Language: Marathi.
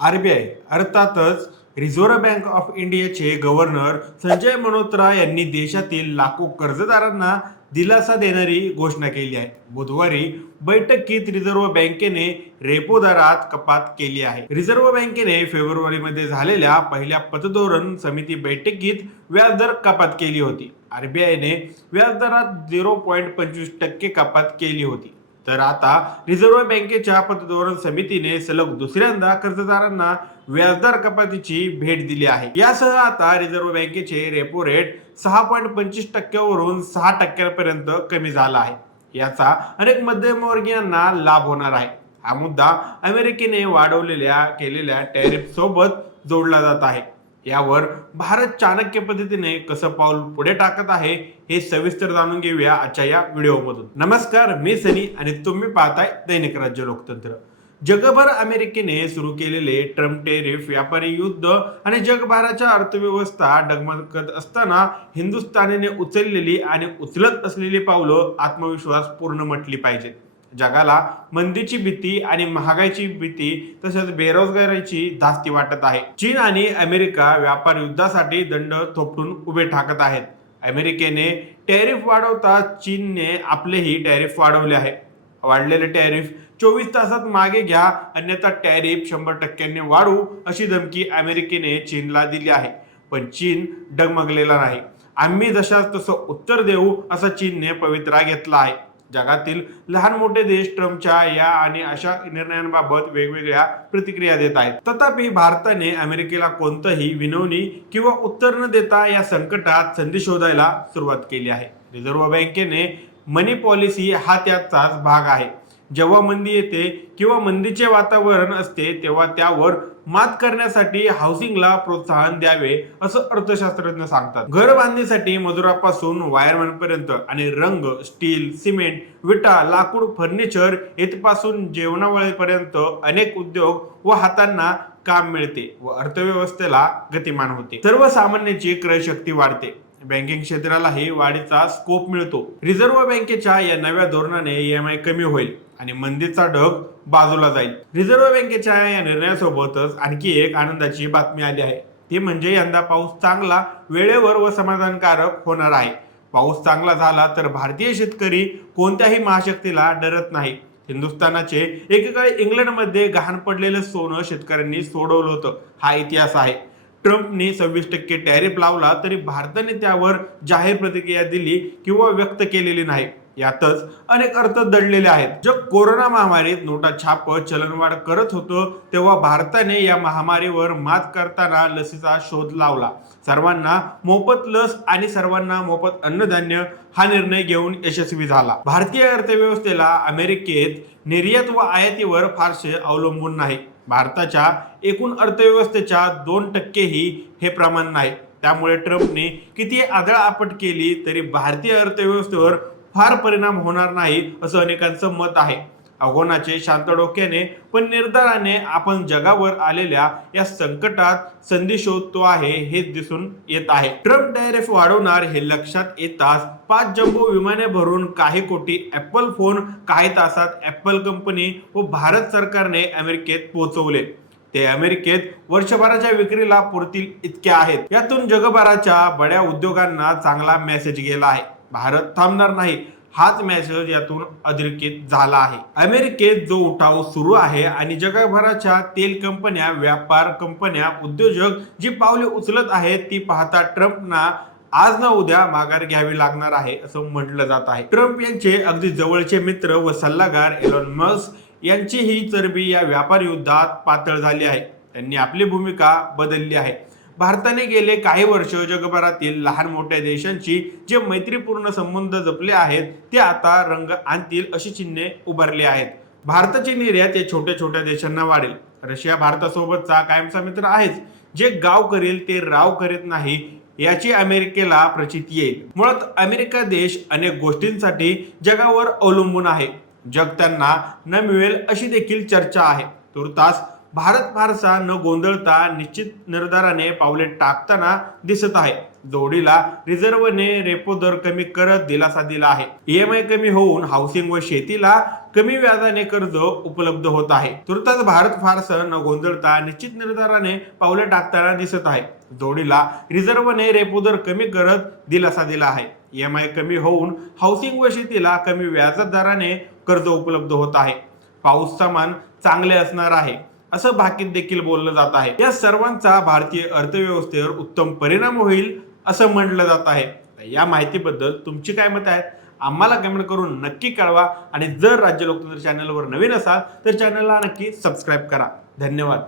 आरबीआय अर्थातच रिझर्व्ह बँक ऑफ इंडियाचे गव्हर्नर संजय मल्होत्रा यांनी देशातील लाखो कर्जदारांना दिलासा देणारी घोषणा केली आहे. बुधवारी बैठकीत रिझर्व्ह बँकेने रेपो दरात कपात केली आहे. रिझर्व्ह बँकेने फेब्रुवारीमध्ये झालेल्या पहिल्या पतधोरण समिती बैठकीत व्याजदर कपात केली होती. आरबीआयने व्याजदरात झिरो पॉईंट पंचवीस टक्के कपात केली होती. तर आता रिझर्व्ह बँकेच्या पतधोरण समितीने सलग दुसऱ्यांदा कर्जदारांना व्याजदर कपातीची भेट दिली आहे. यासह आता रिझर्व्ह बँकेचे रेपो रेट सहा पॉईंट पंचवीस टक्क्यावरून सहा टक्क्यांपर्यंत कमी झाला आहे. याचा अनेक मध्यमवर्गीयांना लाभ होणार आहे. हा मुद्दा अमेरिकेने वाढवलेल्या केलेल्या टॅरिफ सोबत जोडला जात आहे. यावर भारत चाणक्य पद्धतीने कसं पाऊल पुढे टाकत आहे हे सविस्तर जाणून घेऊया आजच्या या व्हिडिओमधून. नमस्कार मी सनी आणि तुम्ही पाहताय दैनिक राज्य लोकतंत्र. जगभर अमेरिकेने सुरू केलेले ट्रम्प टेरिफ व्यापारी युद्ध आणि जगभराच्या अर्थव्यवस्था डगमगत असताना हिंदुस्थानीने उचललेली आणि उचलत असलेली पावलं आत्मविश्वास पूर्ण म्हटली पाहिजेत. जगाला मंदीची भीती आणि महागाईची भीती तसेच बेरोजगारीची धास्ती वाटत आहे. चीन आणि अमेरिका व्यापार युद्धासाठी दंड थोपटून उभे ठाकत आहेत. अमेरिकेने टॅरिफ वाढवता चीनने आपलेही टॅरिफ वाढवले आहे. वाढलेले टॅरिफ चोवीस तासात मागे घ्या अन्यथा टॅरिफ शंभर टक्क्यांनी वाढू अशी धमकी अमेरिकेने चीनला दिली आहे. पण चीन डगमगलेला नाही. आम्ही जशाच तसं उत्तर देऊ असं चीनने पवित्रा घेतला आहे. जगातील लहान मोठे देश ट्रम्पच्या या आणि अशा निर्णयांबाबत वेगवेगळ्या प्रतिक्रिया देत आहेत. तथापि भारताने अमेरिकेला कोणतंही विनवणी किंवा उत्तर न देता या संकटात संधी शोधायला सुरुवात केली आहे. रिझर्व्ह बँकेने मनी पॉलिसी हा त्याचाच भाग आहे. जेव्हा मंदी येते किंवा मंदीचे वातावरण असते तेव्हा त्यावर मात करण्यासाठी हाऊसिंगला प्रोत्साहन द्यावे असं अर्थशास्त्रज्ञ सांगतात. घर बांधणीसाठी मजुरापासून वायरमॅन पर्यंत आणि रंग स्टील सिमेंट विटा लाकूड फर्निचर येथपासून जेवणावळीपर्यंत अनेक उद्योग व हातांना काम मिळते व अर्थव्यवस्थेला गतिमान होते. सर्वसामान्यांची क्रयशक्ती वाढते. बँकिंग क्षेत्रालाही वाढीचा स्कोप मिळतो. रिझर्व्ह बँकेच्या या नव्या धोरणाने ईएमआय कमी होईल आणि मंदीचा ढग बाजूला जाईल. रिझर्व्ह बँकेच्या या निर्णयासोबतच आणखी एक आनंदाची बातमी आली आहे. ती म्हणजे यंदा पाऊस चांगला वेळेवर व समाधानकारक होणार आहे. पाऊस चांगला झाला तर भारतीय शेतकरी कोणत्याही महाशक्तीला डरत नाही. हिंदुस्थानाचे एकेकाळी इंग्लंडमध्ये गहाण पडलेलं सोनं शेतकऱ्यांनी सोडवलं होतं. हा इतिहास आहे. ट्रम्पने सव्वीस टक्के टॅरिफ लावला तरी भारताने त्यावर जाहीर प्रतिक्रिया दिली किंवा व्यक्त केलेली नाही. यातच अनेक अर्थ दडलेले आहेत. जग कोरोना महामारीत नोटा छाप चलनवाढ करत होतं तेव्हा भारताने या महामारीवर मात करताना लसीचा शोध लावला. सर्वांना मोफत लस आणि सर्वांना मोफत अन्नधान्य हा निर्णय घेऊन यशस्वी झाला. भारतीय अर्थव्यवस्थेला अमेरिकेत निर्यात व आयातीवर फारसे अवलंबून नाही. भारताच्या एकूण अर्थव्यवस्थेच्या दोन टक्केही हे प्रमाण नाही. त्यामुळे ट्रम्पने किती आदळ आपट केली तरी भारतीय अर्थव्यवस्थेवर फार परिणाम होणार नाही असं अनेकांचं मत आहे. अगोनाचे शांत डोक्याने पण निर्धाराने आपण जगावर आलेल्या या संकटात संधी शोधतो आहे हे दिसून येत आहे. ट्रम्प टॅरिफ वाढवणार हे लक्षात येताच पाच जम्बो विमाने भरून काही कोटी ऍपल फोन काही तासात ऍपल कंपनी व भारत सरकारने अमेरिकेत पोहोचवले. ते अमेरिकेत वर्षभराच्या विक्रीला पुरतील इतके आहेत. यातून जगभराच्या बड्या उद्योगांना चांगला मेसेज गेला आहे. भारत थांबणार नाही. हाच मेसेज यातून अधोरेखित झाला आहे. अमेरिकेत जो उठाव सुरू आहे आणि जगभराच्या तेल कंपन्या व्यापार कंपन्या उद्योजक जी पावले उचलत आहेत ती पाहता ट्रम्पना आज ना उद्या माघार घ्यावी लागणार आहे असं म्हटलं जात आहे. ट्रम्प यांचे अगदी जवळचे मित्र व सल्लागार एलॉन मस्क यांची ही चरबी या व्यापार युद्धात पातळ झाली आहे. त्यांनी आपली भूमिका बदलली आहे. भारताने गेले काही वर्ष जगभरातील लहान मोठ्या देशांशी जे मैत्रीपूर्ण संबंध जपले आहेत ते आता रंग आणतील अशी चिन्हे उभारली आहेत. भारताची निर्यात या छोट्या छोट्या देशांना वाढेल. रशिया भारतासोबतचा कायमचा मित्र आहेच. जे गाव करेल ते राव करीत नाही याची अमेरिकेला प्रचिती येईल. मुळात अमेरिका देश अनेक गोष्टींसाठी जगावर अवलंबून आहे. जग त्यांना न मिळेल अशी देखील चर्चा आहे. तुर्तास भारत फारसा न गोंधळता निश्चित निर्धाराने पावले टाकताना दिसत आहे. जोडीला रिझर्व्हने रेपो दर कमी करत दिलासा दिला आहे. ईएमआय कमी होऊन हाऊसिंग व शेतीला कमी व्याजाने कर्ज उपलब्ध होत आहे. तुर्तास भारत फारसं न गोंधळता निश्चित निर्धाराने पावले टाकताना दिसत आहे. जोडीला रिझर्व्हने रेपो दर कमी करत दिलासा दिला आहे. ईएमआय कमी होऊन हाऊसिंग व शेतीला कमी व्याजदराने कर्ज उपलब्ध होत आहे. पाऊस सामान चांगले असणार आहे. असं भाकीत देखील बोललं जात आहे. या सर्वांचा भारतीय अर्थव्यवस्थेवर उत्तम परिणाम होईल असं म्हटलं जात आहे. या माहितीबद्दल तुमची काय मत आहेत आम्हाला कमेंट करून नक्की कळवा आणि जर राज्य लोकतंत्र चॅनलवर नवीन असाल तर चॅनलला नक्की सबस्क्राईब करा. धन्यवाद.